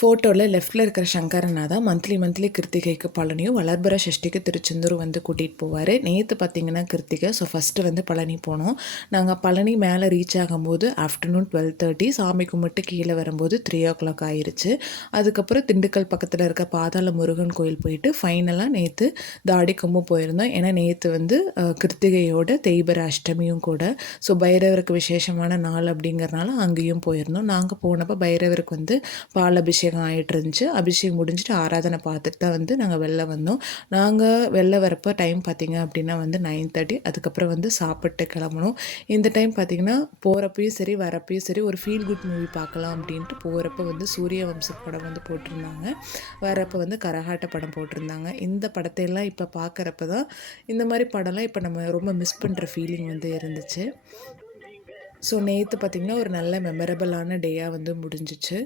ஃபோட்டோவில் லெஃப்ட்டில் இருக்கிற சங்கரனா தான் மந்த்லி கிருத்திகைக்கு பழனியும் வளர்பிற சஷ்டிக்கு திருச்செந்தூர் வந்து கூட்டிகிட்டு போவார். நேற்று பார்த்திங்கன்னா கிருத்திகை. ஸோ ஃபஸ்ட்டு வந்து பழனி போனோம். நாங்கள் பழனி மேலே ரீச் ஆகும்போது ஆஃப்டர்நூன் 12:30, சாமி கும்பிட்டு கீழே வரும்போது 3 o'clock ஆயிடுச்சு. அதுக்கப்புறம் திண்டுக்கல் பக்கத்தில் இருக்க பாதாள முருகன் கோயில் போயிட்டு ஃபைனலாக நேற்று தாடிக்கொம்பும் போயிருந்தோம். ஏன்னா நேற்று வந்து கிருத்திகையோட தேய்பிற அஷ்டமியும் கூட. ஸோ பைரவருக்கு விசேஷமான நாள் அப்படிங்கிறனால அங்கேயும் போயிருந்தோம். நாங்கள் போனப்போ பைரவருக்கு வந்து பால் அபிஷேகம் ஆகிட்டு இருந்துச்சு. அபிஷேகம் முடிஞ்சுட்டு ஆராதனை பார்த்துட்டு தான் வந்து நாங்கள் வெளில வந்தோம். நாங்கள் வெளில வரப்போ டைம் பார்த்திங்க அப்படின்னா வந்து 9:30. அதுக்கப்புறம் வந்து சாப்பிட்டு கிளம்பணும். இந்த டைம் பார்த்திங்கன்னா போகிறப்பையும் சரி வரப்பையும் சரி ஒரு ஃபீல் குட் மூவி பார்க்கலாம் அப்படின்ட்டு போகிறப்ப வந்து சூரிய வம்ச படம் வந்து போட்டிருந்தாங்க. வரப்போ வந்து கரகாட்ட படம் போட்டிருந்தாங்க. இந்த படத்தையெல்லாம் இப்போ பார்க்குறப்ப தான் இந்த மாதிரி படம்லாம் இப்போ நம்ம ரொம்ப மிஸ் பண்ணுற ஃபீலிங் வந்து இருந்துச்சு. ஸோ நேற்று பார்த்திங்கன்னா ஒரு நல்ல மெமரபிளான டேயாக வந்து முடிஞ்சிச்சு.